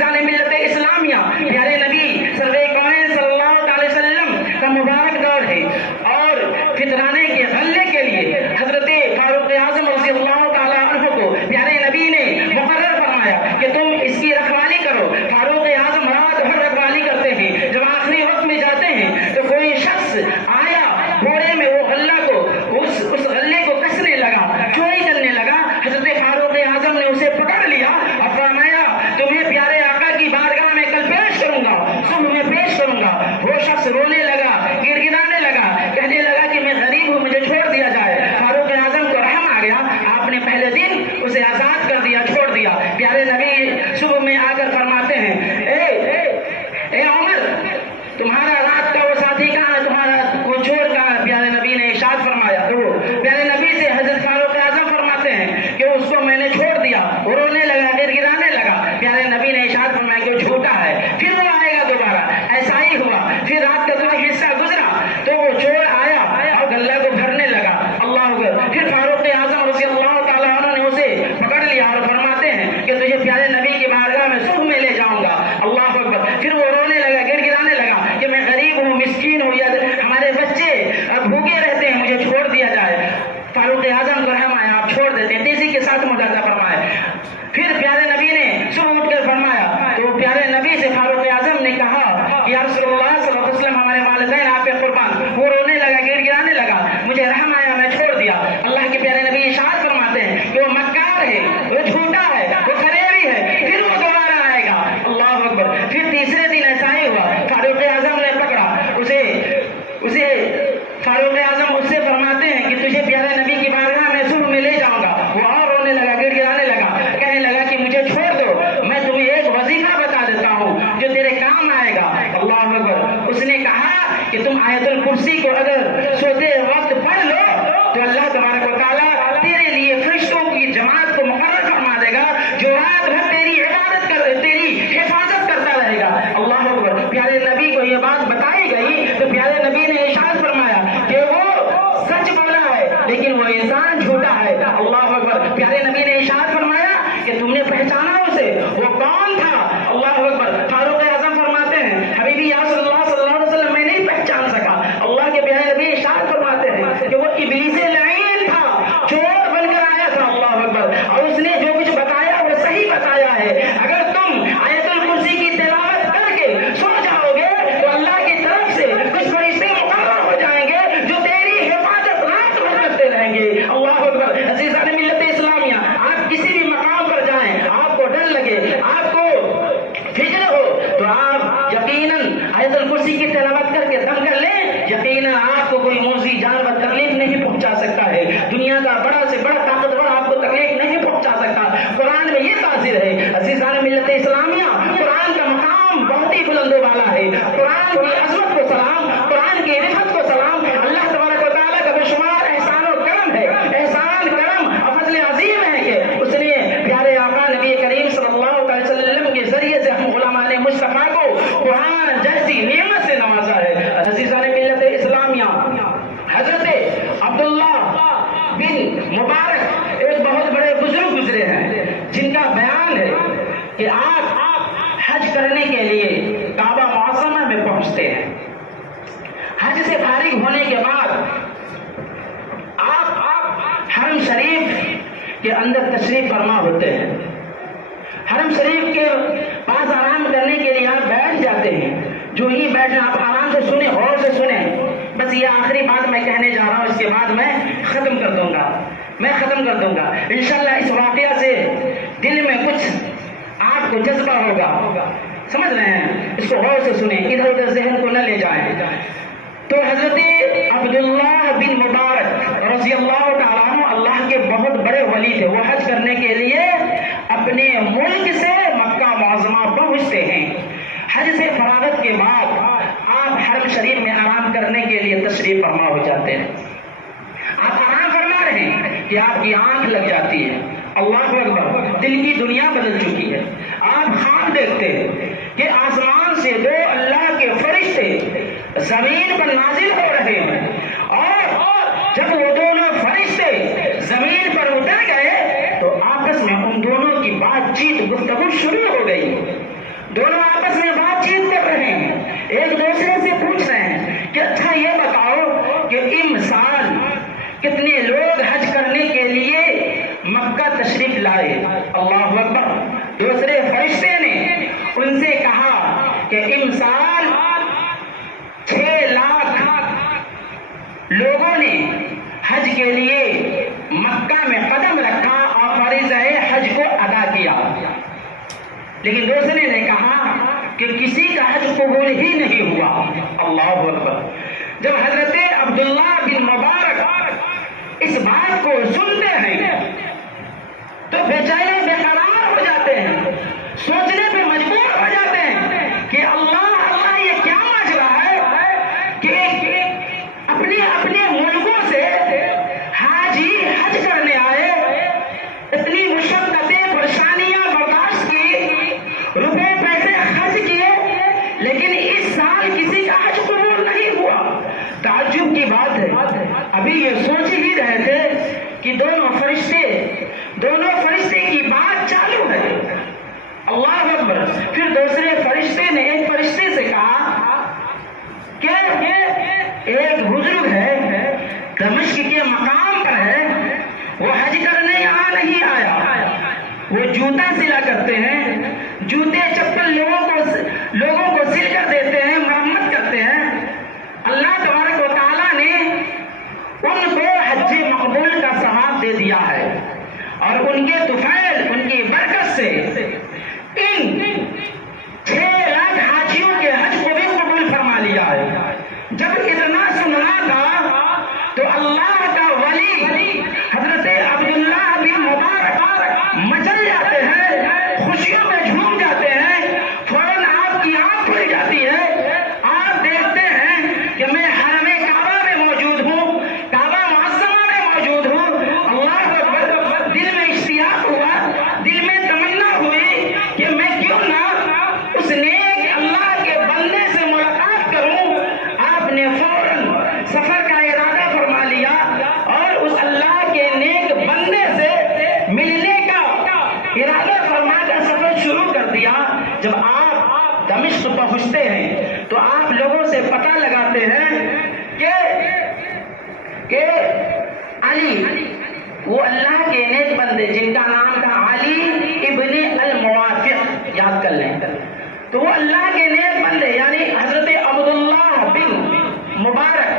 عزیزان ملت اسلامیہ، پیارے نبی سرور کونین صلی اللہ علیہ وسلم کا مبارک دور ہے، اور فطرانے کے غلے کے لیے حضرت فاروق اعظم رضی اللہ تعالیٰ عنہ کو پیارے نبی نے مقرر فرمایا کہ تم اس کی رکھوالی کرو۔ فاروق اعظم رات بھر رکھوالی کرتے ہیں، جب آخری وقت میں جاتے ہیں تو کوئی شخص آیا، بورے میں وہ غلہ کو اس غلے کو کسنے لگا، چوری کرنے لگا۔ حضرت فاروق اعظم نے اسے پکڑ لیا اور فرمایا تمہیں پیارے آقا کی بارگاہ میں کل پیش کروں گا، صبح میں پیش کروں گا۔ وہ شخص رونے لگا، گر گرانے لگا، کہنے لگا کہ میں غریب ہوں، مجھے چھوڑ دیا جائے۔ فاروق اعظم کو رحم آ گیا، آپ نے پہلے دن اسے آزاد کر دیا، چھوڑ دیا۔ پیارے نبی صبح میں آ کر فرماتے ہیں اے عمر، تمہارا رات کا وہ ساتھی کہاں ہے، تمہارا وہ چور کہاں ہے؟ پیارے نبی نے ارشاد فرمایا، پیارے نبی سے حضرت فاروق اعظم فرماتے ہیں کہ اس کو میں نے چھوڑ دیا، وہ رونے لگا، گر گرانے لگا۔ پیارے نبی نے ارشاد فرمایا کہ وہ جھوٹا ہے، پھر وہ آئے گا دوبارہ۔ ایسا ہی ہوا، پھر رات کا کوئی حصہ گزرا تو وہ چور آیا اور غلہ کو بھرنے لگا۔ اللہ اکبر۔ پھر فاروق اعظم رضی اللہ تعالیٰ عنہ نے اسے پکڑ لیا اور فرماتے ہیں کہ تجھے پیارے نبی کی بارگاہ میں صبح میں لے جاؤں گا۔ اللہ اکبر۔ پھر وہ رونے لگا، گر گرانے لگا کہ میں غریب ہوں، مسکین ہوں، یا ہمارے بچے بھوکے رہتے ہیں، مجھے چھوڑ دیا جائے۔ فاروق اعظم کو رحم آیا، آپ چھوڑ دیتے ہیں، تیزی کے ساتھ مجازہ فرمایا۔ پھر پیارے نبی نے صبح اٹھ کر فرمایا تو پیارے نبی سے فاروق اعظم نے کہا کہ یا رسول اللہ صلی اللہ علیہ وسلم، ہمارے والدین آپ پہ قربان۔ وہ رونے لگا، گر گرانے لگا، مجھے رحم آیا، میں چھوڑ دیا۔ اللہ کے پیارے نبی ارشاد فرماتے ہیں کہ وہ مکار ہے، وہ جھوٹا ہے، وہ فریبی ہے، پھر وہ دوبارہ آئے گا۔ اللہ اکبر۔ پھر تیسرے دن ایسا ہی ہوا، فاروق اعظم نے پکڑا اسے فاروق اعظم اس سے فرماتے ہیں کہ تجھے پیارے نبی کی بارگاہ میں صبح میں لے جاؤں گا۔ وہ اور رونے لگا، گر گرانے لگا، کہنے لگا کہ مجھے چھوڑ دو، میں تمہیں ایک وظیفہ بتا دیتا ہوں جو تیرے کام آئے گا۔ اللہ اکبر۔ اس نے کہا کہ تم آیت الکرسی کو اگر سوتے وقت پڑھ لو تو اللہ تبارک و تعالیٰ تیرے لیے فرشتوں کی جماعت کو مقرر فرما دے گا جو رات بھر تیری عبادت تیری حفاظت کرتا رہے گا۔ اللہ اکبر۔ پیارے نبی کو یہ بات بتائی گئی تو پیارے نبی نے ارشاد فرمایا کہ وہ سچ بولا ہے لیکن وہ انسان جھوٹا ہے۔ اللہ اکبر۔ پیارے نبی نے ارشاد فرمایا کہ تم نے پہچانا اسے، وہ کون تھا؟ اللہ اکبر۔ فاروق اعظم فرماتے ہیں حبیبی یا رسول اللہ صلی اللہ علیہ وسلم، میں نہیں پہچان سکا۔ اللہ کے پیارے نبی ارشاد فرماتے ہیں کہ وہ ابلیس لعین تھا، چور بن کر آیا تھا۔ اللہ اکبر۔ اور اس نے جو کچھ بتایا وہ صحیح بتایا ہے۔ اگر تم آیت الکرسی کی تلاوت کر کے سو جاؤ گے تو اللہ کی طرف سے کچھ فرشتے مقرر ہو جائیں گے جو تیری حفاظت رات بھر کرتے رہیں گے۔ اللہ اکبر۔ عزیزان ملت اسلامیہ، آپ کسی بھی مقام پر جائیں، آپ کو ڈر لگے، آپ کو فکر ہو تو آپ یقیناً آیت الکرسی کی تلاوت کر کے دم کر لیں، یقیناً آپ کو کوئی موذی جانور تکلیف نہیں پہنچا سکتا ہے۔ دنیا کا بڑا سے بڑا طاقتور آپ کو تکلیف نہیں پہنچا سکتا۔ قرآن میں یہ تاثیر ہے۔ عزیزان ملت اسلامیہ، قرآن کا مقام بہت ہی بلند و بالا ہے۔ قرآن کی عظمت کو سلام، قرآن کی رفعت کو سلام۔ اللہ تبارک و تعالیٰ کا بے شمار احسان و کرم ہے، احسان کرم اور فضل عظیم ہے کہ اس نے پیارے آقا نبی کریم صلی اللہ علیہ وسلم کے ذریعے سے ہم علماء مصطفیٰ کو قرآن جیسی نعمت سے نوازا ہے۔ عزیزان ملت اسلامیہ، حضرت عبداللہ بن مبارک ایک بہت بڑے بزرگ گزرے ہیں جن کا بیان ہے کہ آپ حج کرنے کے لیے کعبہ معظمہ میں پہنچتے ہیں۔ حج سے فارغ ہونے کے بعد آپ حرم شریف کے اندر تشریف فرما ہوتے ہیں۔ حرم شریف کے پاس آرام کرنے کے لیے آپ بیٹھ جاتے ہیں۔ جو ہی بیٹھیں آپ آرام سے سنیں، غور سے سنیں۔ بس یہ آخری بات میں کہنے جا رہا ہوں، اس کے بعد میں ختم کر دوں گا۔ انشاءاللہ اس واقعہ سے دل میں کچھ آپ کو جذبہ ہوگا، سمجھ رہے ہیں؟ اس کو غور سے سنیں، ادھر ادھر ذہن کو نہ لے جائیں۔ تو حضرت عبداللہ بن مبارک رضی اللہ تعالیٰ عنہ اللہ کے بہت بڑے ولی تھے۔ وہ حج کرنے کے لیے اپنے ملک سے مکہ معظمہ پہنچتے ہیں۔ حج سے فراغت کے بعد آپ حرم شریف میں آرام کرنے کے لیے تشریف فرما ہو جاتے ہیں۔ آپ آرام فرما رہے ہیں کہ آپ کی آنکھ لگ جاتی ہے۔ اللہ اکبر۔ دل کی دنیا بدل چکی ہے۔ آپ خواب دیکھتے ہیں کہ آسمان سے دو اللہ کے فرشتے زمین پر نازل ہو رہے ہیں، اور جب وہ دونوں فرشتے زمین پر اتر گئے تو آپس میں ان دونوں کی بات چیت گفتگو شروع ہو گئی۔ لیکن دوسرے نے کہا کہ کسی کا حج قبول ہی نہیں ہوا. اللہ اکبر. جب حضرت عبداللہ بن مبارک اس بات کو سنتے ہیں تو بیچارے بے قرار ہو جاتے ہیں, سوچنے پہ مجبور ہو جاتے ہیں کہ اللہ اللہ یہ کیا ماجرا ہے کہ اپنے اپنے ملکوں سے حاجی حج کرنے آئے, اتنی مشقتیں پریشانیاں برداشت کی, روپے پیسے خرچ کیے, لیکن اس سال کسی کا حج قبول نہیں ہوا. تعجب کی بات ہے, ابھی یہ سوچ ہی رہے تھے کہ دونوں فرشتے کی بات چالو ہے. اللہ اکبر. پھر دوسرے فرشتے نے ایک فرشتے سے کہا کہ ایک بزرگ ہے, دمشق کے مقام پر ہے, وہ حج کرنے یہاں نہیں آیا, وہ جوتا سلا کرتے ہیں, جوتے چپل لوگوں کو سل کر دیتے ہیں, مرمت کرتے ہیں. اللہ تبارک و تعالیٰ نے ان کو حج مقبول کا ثواب دے دیا ہے, اور ان کے طفیل, ان کی برکت سے ان 6 لاکھ حاجیوں کے حج کو بھی قبول فرما لیا ہے. جب اتنا سننا تھا تو اللہ کا ولی حضرت عبداللہ بن مبارک مچل جاتے ہیں, خوشیوں میں جھوم جاتے ہیں, فوراً آپ کی آنکھ کھل جاتی ہے, آپ دیکھتے ہیں کہ میں حرم کعبہ میں موجود ہوں, کعبہ معظمہ میں موجود ہوں. اللہ اکبر. دل میں اشتیاق ہوا, دل میں تمنا ہوئی کہ میں کیوں نہ اس نیک اللہ کے بندے سے ملاقات کروں. آپ نے فوراً سفر کا ارادہ فرما لیا اور اس اللہ کے نیک بندے سے ملنے کا ارادہ فرما کر سفر شروع کر دیا. جب آپ دمشق پہنچتے ہیں تو آپ لوگوں سے پتہ لگاتے ہیں کہ علی, وہ اللہ کے نیک بندے جن کا نام تھا علی ابن الموافق, یاد کر لیں, تو وہ اللہ کے نیک بندے یعنی حضرت عبداللہ بن مبارک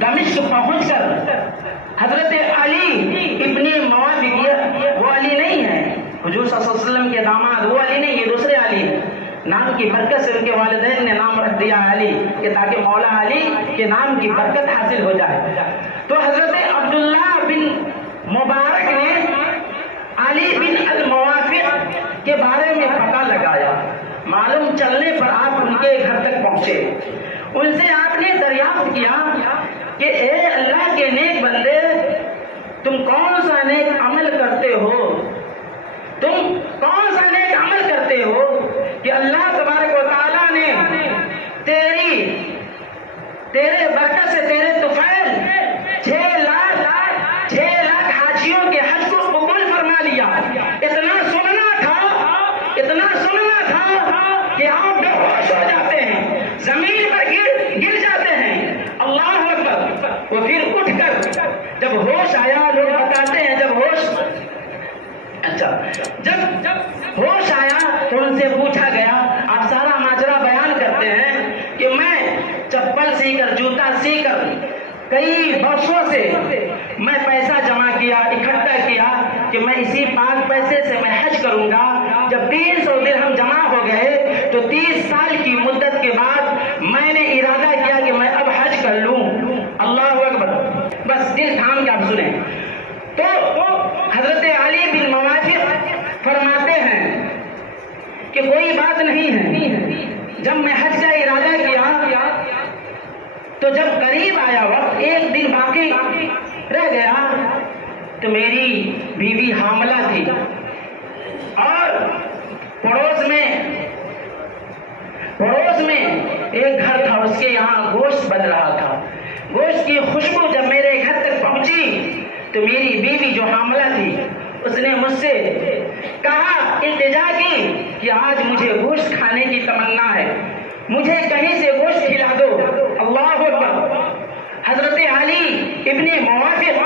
دمشق پہنچ کر حضرت علی ابن موافق, وہ علی نہیں ہے حضور صلی اللہ علیہ وسلم کے داماد, وہ علی نہیں, یہ دوسرے علی ہیں. نام کی برکت سے ان کے والدین نے نام رکھ دیا علی, کہ تاکہ مولا علی کے نام کی برکت حاصل ہو جائے. تو حضرت عبداللہ بن مبارک نے علی بن الموافق کے بارے میں پتہ لگایا. معلوم چلنے پر آپ ان کے گھر تک پہنچے. ان سے آپ نے دریافت کیا کہ اے اللہ کے نیک بندے, تم کون سا نیک عمل کرتے ہو, تم کون سا نیک عمل کرتے ہو کہ اللہ تبارک و تعالیٰ نے تیرے برکت سے تیرے طفیل 6 لاکھ حاجیوں کے حج کو قبول فرما لیا. اتنا سننا تھا کہ آپ بے ہوش ہو جاتے ہیں, زمین پر گر جاتے ہیں. اللہ اکبر. وہ پھر اٹھ کر جب ہوش آیا, لوگ بتاتے ہیں جب ہوش آیا تو ان سے پوچھا گیا, آپ سارا ماجرا بیان کرتے ہیں کہ میں چپل سی کر, جوتا سی کر کئی برسوں سے میں پیسہ جمع کیا, اکٹھا کیا کہ میں اسی پاک پیسے سے میں حج کروں گا. جب 300 درہم جمع ہو گئے تو 30 سال کی مدت کے بعد میں نے ارادہ کیا کہ میں اب حج کر لوں. اللہ اکبر. بس دل تھام کے آپ سنیں. تو حضرت علی بن موافق فرماتے ہیں کہ کوئی بات نہیں ہے. جب میں حج کا ارادہ کیا تو جب قریب آیا وقت, ایک دن باقی رہ گیا, تو میری بیوی حاملہ تھی اور پڑوس میں ایک گھر تھا, اس کے یہاں گوشت بن رہا تھا. گوشت کی خوشبو جب میرے گھر تک پہنچی تو میری بیوی جو حاملہ تھی اس نے مجھ سے کہا, التجا کی کہ آج مجھے گوشت کھانے کی تمنا ہے, مجھے کہیں سے گوشت کھلا دو. اللہ اکبر. حضرت علی ابن موافق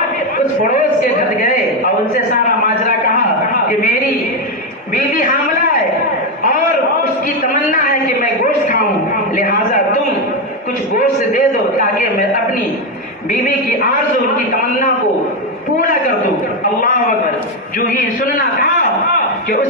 اس پڑوس کے گھر گئے اور ان سے سارا ماجرا کہا کہ میری بیوی حاملہ ہے اور اس کی تمنا ہے کہ میں گوشت کھاؤں, لہذا تم کچھ گوشت دے دو تاکہ میں اپنی بیوی کی آرزو, ان کی تمنا کو پورا کر دوں. اللہ اکبر. جو ہی سننا تھا کہ اس